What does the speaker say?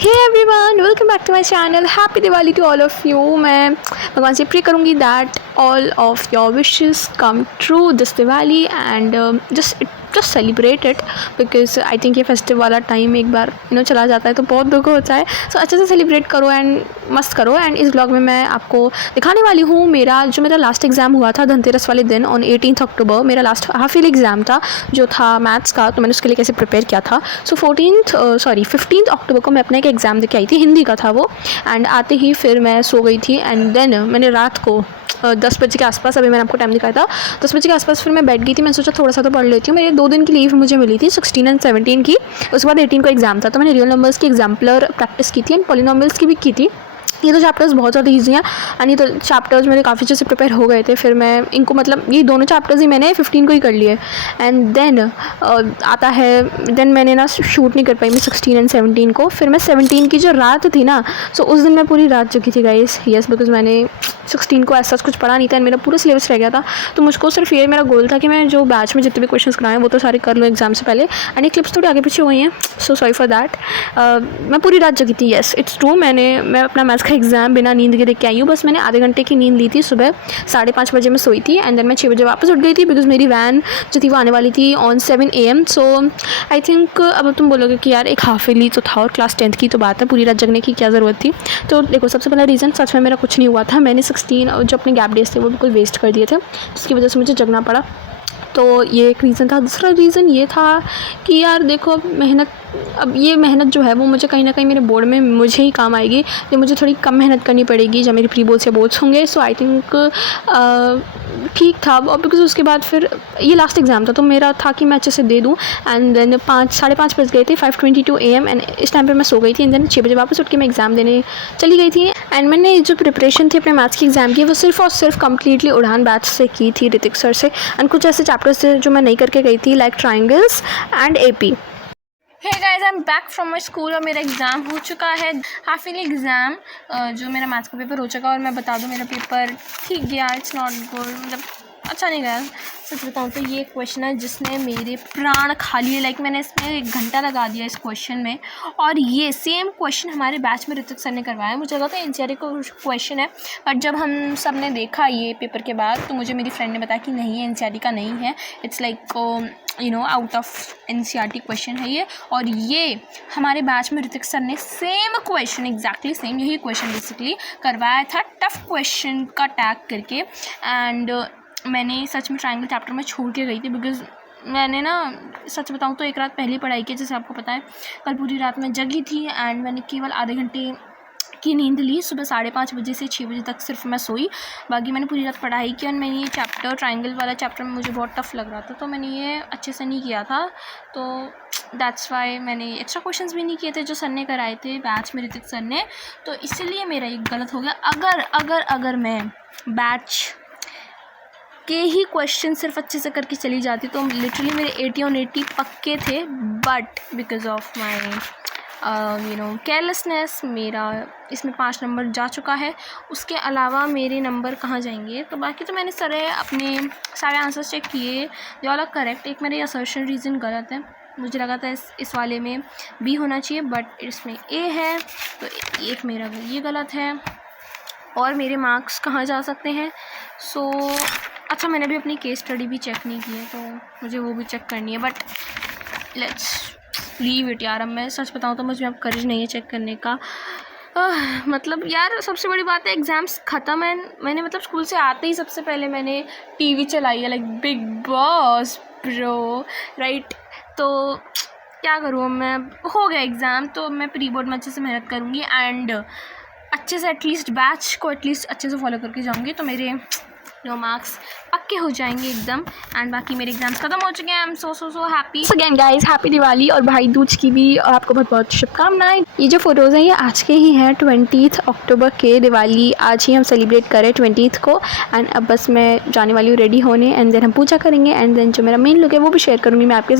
Hey everyone, welcome back to my channel. Happy Diwali to all of you. मैं भगवान से pray करूँगी that all of your wishes come true this Diwali and just celebrate it, because I think ये festive वाला time एक बार चला जाता है तो बहुत दुख होता है। सो अच्छे से सेलिब्रेट करो एंड मस्त करो। एंड इस ब्लॉग में मैं आपको दिखाने वाली हूँ मेरा लास्ट एग्ज़ाम हुआ था धनतेरस वाले दिन ऑन 18 अक्टूबर। मेरा लास्ट हाफ ईयर एग्ज़ाम था जो था मैथ्स का, तो मैंने उसके लिए कैसे प्रिपेयर किया था। सो 15 अक्टूबर को मैं अपना एक एग्ज़ाम देके आई थी, हिंदी का था वो। एंड आते ही फिर मैं सो गई थी एंड देन मैंने रात को 10 बजे के आसपास, अभी मैंने आपको टाइम दिखाया था 10 बजे के आसपास, फिर मैं बैठ गई थी। मैंने सोचा थोड़ा सा तो पढ़ लेती हूँ। मेरे 2 दिन की लीव मुझे मिली थी, 16 एंड 17 की। उसके बाद 18 को एग्ज़ाम था, तो मैंने रियल नंबर्स की एग्जाम्पलर प्रैक्टिस की थी एंड पॉलिनॉमियल्स की भी की थी। ये तो चैप्टर्स बहुत ज़्यादा ईजी हैं एंड ये तो चैप्टर्स मेरे काफ़ी अच्छे से प्रिपेयर हो गए थे। फिर मैं इनको ये दोनों चैप्टर्स ही मैंने 15 को ही कर लिए। एंड देन आता है, देन मैंने ना शूट नहीं कर पाई मैं 16 एंड 17 को। फिर मैं 17 की जो रात थी ना, सो उस दिन मैं पूरी रात जगी थी गाइस। यस, बिकॉज मैंने 16 को ऐसा कुछ पढ़ा नहीं था एंड मेरा पूरा सिलेबस रह गया था। तो मुझको सिर्फ ये मेरा गोल था कि मैं जो बैच में जितने भी क्वेश्चंस कराएं वो तो सारे कर लूँ एग्जाम से पहले। एंड ये क्लिप्स थोड़ी आगे पीछे हुई हैं, सो सॉरी फॉर दैट। मैं पूरी रात जगी थी। Yes, it's true. मैं अपना मैथ्स का एग्ज़ाम बिना नींद के देख के आई हूँ। बस मैंने आधे घंटे की नींद ली थी, सुबह 5:30 बजे मैं सोई थी एंड देन मैं 6 बजे वापस उठ गई थी, बिकॉज मेरी वैन जो थी वो आने वाली थी on 7 AM। So I think अब तुम बोलोगे कि यार एक हाफ ईयरली तो था और क्लास 10th की तो बात है, पूरी रात जगने की क्या ज़रूरत थी। तो देखो, सबसे पहला रीज़न, सच में मेरा कुछ नहीं हुआ था। मैंने 16 जो अपने गैप डेज थे वो बिल्कुल वेस्ट कर दिए थे, जिसकी वजह से मुझे जगना पड़ा। तो ये एक रीज़न था। दूसरा रीज़न ये था कि यार देखो, अब ये मेहनत जो है वो मुझे कहीं ना कहीं मेरे बोर्ड में मुझे ही काम आएगी। ये मुझे थोड़ी कम मेहनत करनी पड़ेगी जब मेरे प्री बोर्ड्स या बोर्ड्स होंगे। सो आई थिंक ठीक था। और बिकॉज उसके बाद फिर ये लास्ट एग्ज़ाम था तो मेरा था कि मैं अच्छे से दे दूँ। एंड देन 5-5:30 बज गए थे, 5:22 AM, एंड इस टाइम पे मैं सो गई थी। एंड देन 6 बजे वापस उठ के मैं एग्ज़ाम देने चली गई थी। एंड मैंने जो प्रिपरेशन थी अपने मैथ्स की एग्ज़ाम की वो सिर्फ और सिर्फ कम्प्लीटली उड़ान बैच से की थी, ऋतिक सर से। एंड कुछ ऐसे चैप्टर्स थे जो मैं नहीं करके गई थी, like triangles and AP। Hey guys, I am back from my school और मेरा एग्ज़ाम हो चुका है, हाफ ईयरली एग्ज़ाम जो मेरा मैथ्स का पेपर हो चुका। और मैं बता दूं, मेरा पेपर ठीक गया, इट्स नॉट गुड, अच्छा नहीं गया। सच बताऊँ तो ये क्वेश्चन है जिसने मेरे प्राण खा लिए। लाइक मैंने इसमें 1 घंटा लगा दिया इस क्वेश्चन में। और ये सेम क्वेश्चन हमारे बैच में ऋतिक सर ने करवाया। मुझे लगा था NCERT का क्वेश्चन है, बट जब हम सब ने देखा ये पेपर के बाद तो मुझे मेरी फ्रेंड ने बताया कि नहीं, NCERT का नहीं है, it's like out of NCERT question है ये। और ये हमारे बैच में ऋतिक सर ने सेम क्वेश्चन, एग्जैक्टली सेम यही क्वेश्चन बेसिकली करवाया था, टफ क्वेश्चन का टैग करके। एंड मैंने सच में ट्रायंगल चैप्टर में छोड़ के गई थी, बिकॉज मैंने ना सच बताऊँ तो 1 रात पहले पढ़ाई की, जैसे आपको पता है। कल पूरी रात मैं जगी थी एंड मैंने केवल आधे घंटे की नींद ली। सुबह 5:30 बजे से 6 बजे तक सिर्फ मैं सोई, बाकी मैंने पूरी रात पढ़ाई की। और मैंने ये चैप्टर, ट्रायंगल वाला चैप्टर में मुझे बहुत टफ लग रहा था, तो मैंने ये अच्छे से नहीं किया था। तो दैट्स वाई मैंने एक्स्ट्रा क्वेश्चंस भी नहीं किए थे जो सर ने कराए थे बैच में, ऋतिक सर ने। तो इसीलिए मेरा एक गलत हो गया। अगर मैं बैच के ही क्वेश्चन सिर्फ अच्छे से करके चली जाती तो लिटरली मेरे 80 on 80 पक्के थे। But because of my carelessness मेरा इसमें 5 नंबर जा चुका है। उसके अलावा मेरे नंबर कहाँ जाएंगे? तो बाकी तो मैंने अपने सारे आंसर्स चेक किए, दे ऑल आर करेक्ट। एक मेरे असर्शन रीज़न गलत है, मुझे लगा था इस वाले में B होना चाहिए, बट इसमें A है, तो एक मेरा ये गलत है। और मेरे मार्क्स कहाँ जा सकते हैं? सो अच्छा, मैंने भी अपनी केस स्टडी भी चेक नहीं की है, तो मुझे वो भी चेक करनी है। बट लेट्स लीव इट यार। अब मैं सच बताऊँ तो मुझे अब करेज नहीं है चेक करने का। यार सबसे बड़ी बात है, एग्ज़ाम्स ख़त्म है। मैंने स्कूल से आते ही सबसे पहले मैंने TV चलाई है, like big boss bro, right. तो क्या करूँ मैं, हो गया एग्ज़ाम, तो मैं प्री बोर्ड में अच्छे से मेहनत करूँगी एंड अच्छे से एटलीस्ट बैच को एटलीस्ट अच्छे से फॉलो करके जाऊँगी, तो मेरे मार्क्स पक्के हो जाएंगे एकदम। एंड बाकी मेरे एग्जाम्स खत्म हो चुके हैं। I am so happy again guys, happy Diwali और भाई दूज की भी आपको बहुत बहुत शुभकामनाएं। ये जो फ़ोटोज़ हैं ये आज के ही हैं, 20 अक्टूबर के। दिवाली आज ही हम सेलिब्रेट करें 20 को। एंड अब बस मैं जाने वाली हूँ रेडी होने, एंड देन हम पूजा करेंगे, एंड देन जो मेरा मेन लुक है वो भी शेयर करूँगी मैं आपके साथ।